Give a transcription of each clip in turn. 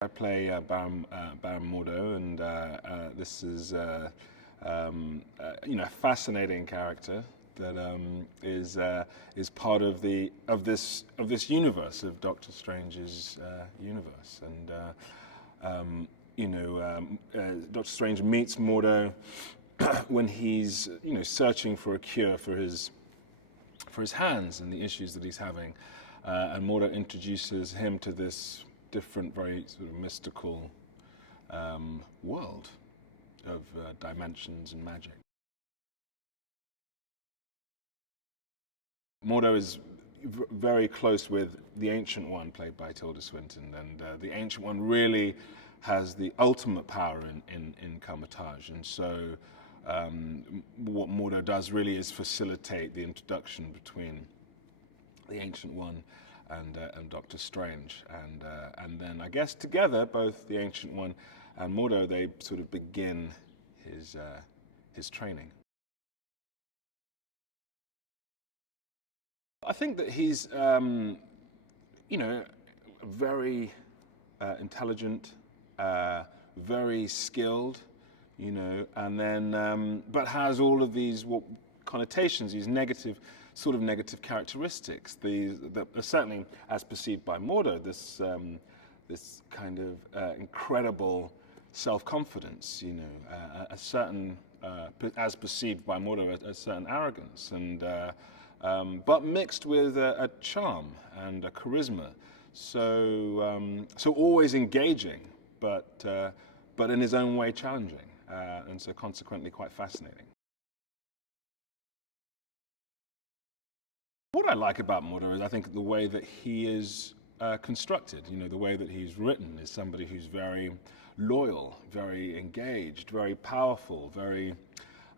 I play Baron Mordo, and this is a fascinating character that is part of this universe of Doctor Strange's universe, and Doctor Strange meets Mordo when he's searching for a cure for his hands and the issues that he's having, and Mordo introduces him to this different, very sort of mystical world of dimensions and magic. Mordo is very close with the Ancient One, played by Tilda Swinton, and the Ancient One really has the ultimate power in Kamar-Taj, and so what Mordo does really is facilitate the introduction between the Ancient One and Doctor Strange, and then I guess together, both the Ancient One and Mordo, they sort of begin his training. I think that he's very intelligent, very skilled, and then but has all of these connotations, these negative characteristics. That are certainly, as perceived by Mordo, this kind of incredible self-confidence, a certain, as perceived by Mordo, a certain arrogance, and but mixed with a charm and a charisma. So always engaging, but in his own way challenging, and so consequently quite fascinating. What I like about Mordo is I think the way that he is constructed, the way that he's written is somebody who's very loyal, very engaged, very powerful, very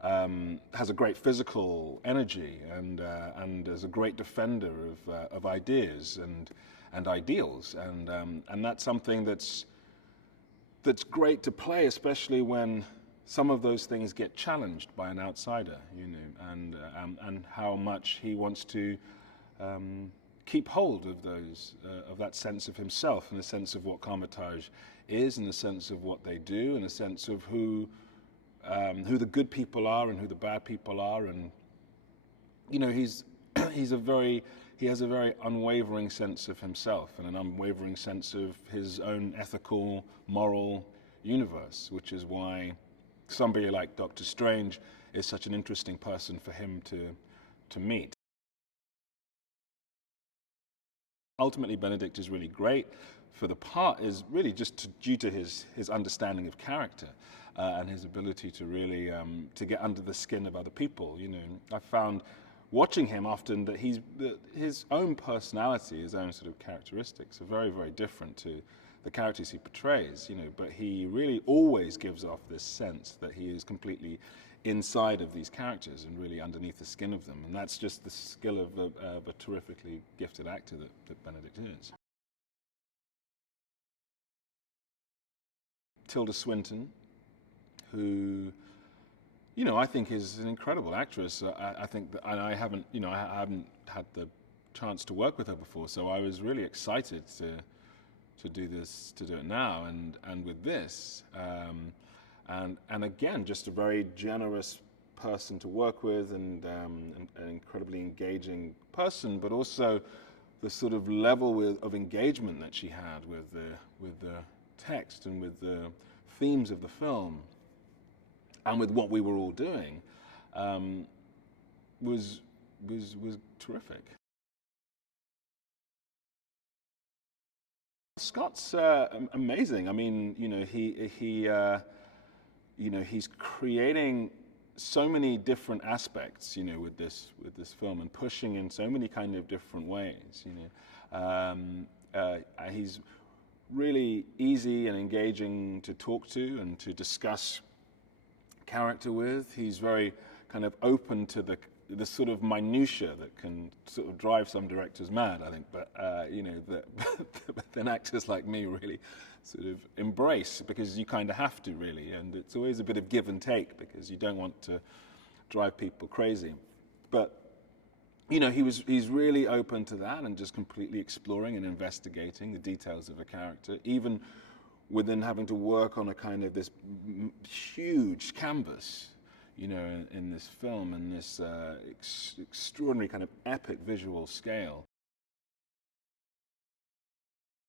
has a great physical energy, and is a great defender of ideas and ideals, and that's something that's great to play, especially when some of those things get challenged by an outsider, and how much he wants to keep hold of of that sense of himself, and the sense of what Kamar-Taj is, and the sense of what they do, and the sense of who the good people are and who the bad people are, and he has a very unwavering sense of himself and an unwavering sense of his own ethical, moral universe, which is why somebody like Doctor Strange is such an interesting person for him to meet. Ultimately, Benedict is really great for the part, is really just due to his understanding of character and his ability to really to get under the skin of other people. I found watching him often that his own personality, his own sort of characteristics are very, very different to the characters he portrays, but he really always gives off this sense that he is completely inside of these characters and really underneath the skin of them, and that's just the skill of a terrifically gifted actor that Benedict is. Tilda Swinton, who I think is an incredible actress. I think that, and I haven't had the chance to work with her before, so I was really excited to do it now, and with this, and again, just a very generous person to work with, and an incredibly engaging person, but also the sort of level of engagement that she had with the text and with the themes of the film, and with what we were all doing, was terrific. Scott's amazing. I mean, he's creating so many different aspects, with this film, and pushing in so many kind of different ways. He's really easy and engaging to talk to and to discuss character with. He's very kind of open to the sort of minutiae that can sort of drive some directors mad, I think, but but then actors like me really sort of embrace, because you kind of have to, really, and it's always a bit of give and take, because you don't want to drive people crazy. But he's really open to that, and just completely exploring and investigating the details of a character, even within having to work on a kind of this huge canvas, you know, in this film, and this extraordinary kind of epic visual scale.